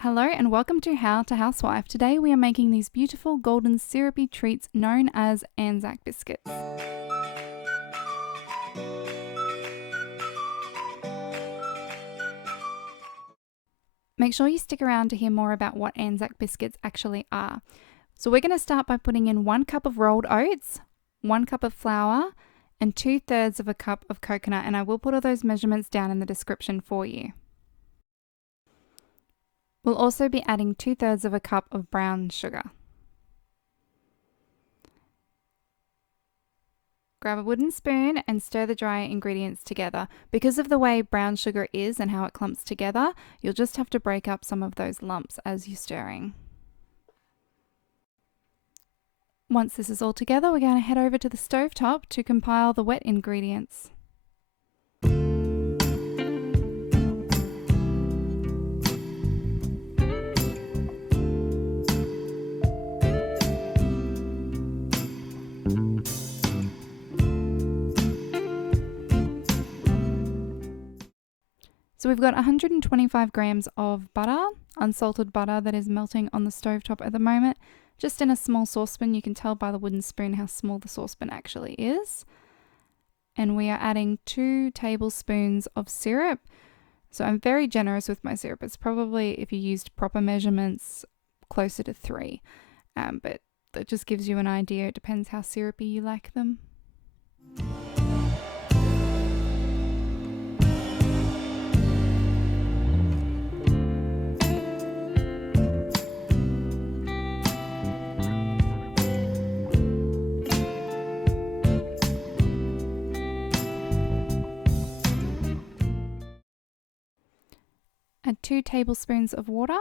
Hello and welcome to How to Housewife. Today we are making these beautiful golden syrupy treats known as ANZAC biscuits. Make sure you stick around to hear more about what ANZAC biscuits actually are. So we're going to start by putting in 1 cup of rolled oats, 1 cup of flour, and 2/3 of a cup of coconut, and I will put all those measurements down in the description for you. We'll also be adding 2/3 of a cup of brown sugar. Grab a wooden spoon and stir the dry ingredients together. Because of the way brown sugar is and how it clumps together, you'll just have to break up some of those lumps as you're stirring. Once this is all together, we're going to head over to the stovetop to compile the wet ingredients. So we've got 125 grams of butter, unsalted butter that is melting on the stovetop at the moment, just in a small saucepan. You can tell by the wooden spoon how small the saucepan actually is. And we are adding 2 tablespoons of syrup. So I'm very generous with my syrup. It's probably, if you used proper measurements, closer to 3. But that just gives you an idea. It depends how syrupy you like them. Add 2 tablespoons of water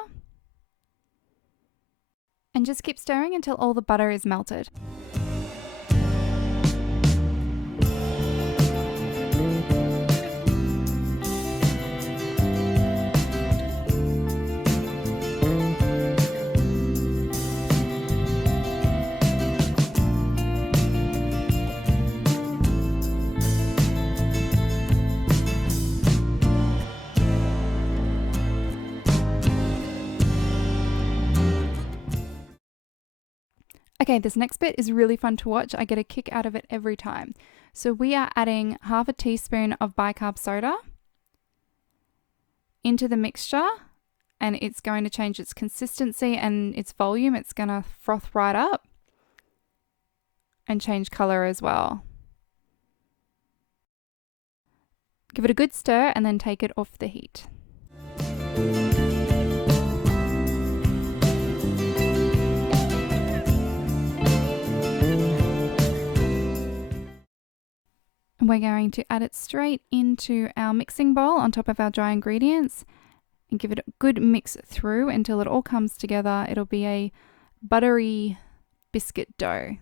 and just keep stirring until all the butter is melted. Okay, this next bit is really fun to watch. I get a kick out of it every time. So we are adding 1/2 teaspoon of Bi-Carb soda into the mixture, and it's going to change its consistency and its volume. It's going to froth right up and change color as well. Give it a good stir and then take it off the heat. We're going to add it straight into our mixing bowl on top of our dry ingredients and give it a good mix through until it all comes together. It'll be a buttery biscuit dough.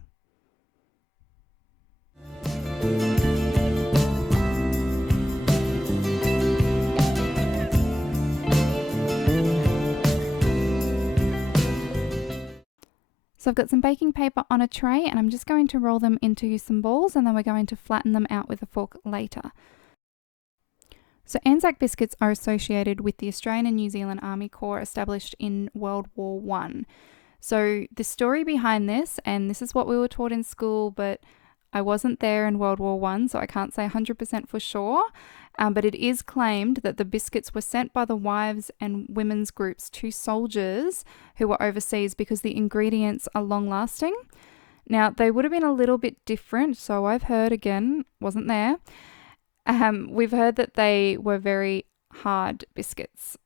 So I've got some baking paper on a tray and I'm just going to roll them into some balls, and then we're going to flatten them out with a fork later. So ANZAC biscuits are associated with the Australian and New Zealand Army Corps, established in World War I. So the story behind this, and this is what we were taught in school, but I wasn't there in World War I, so I can't say 100% for sure. But it is claimed that the biscuits were sent by the wives and women's groups to soldiers who were overseas because the ingredients are long lasting. Now, they would have been a little bit different, so I've heard, again, wasn't there. We've heard that they were very hard biscuits.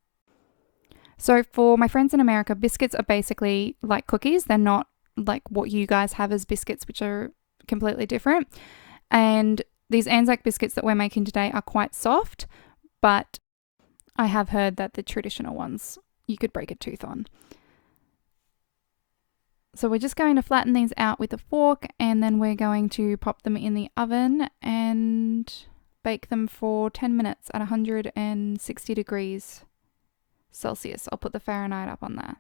So for my friends in America, biscuits are basically like cookies. They're not like what you guys have as biscuits, which are completely different. And these ANZAC biscuits that we're making today are quite soft, but I have heard that the traditional ones you could break a tooth on. So we're just going to flatten these out with a fork, and then we're going to pop them in the oven and bake them for 10 minutes at 160 degrees Celsius. I'll put the Fahrenheit up on there.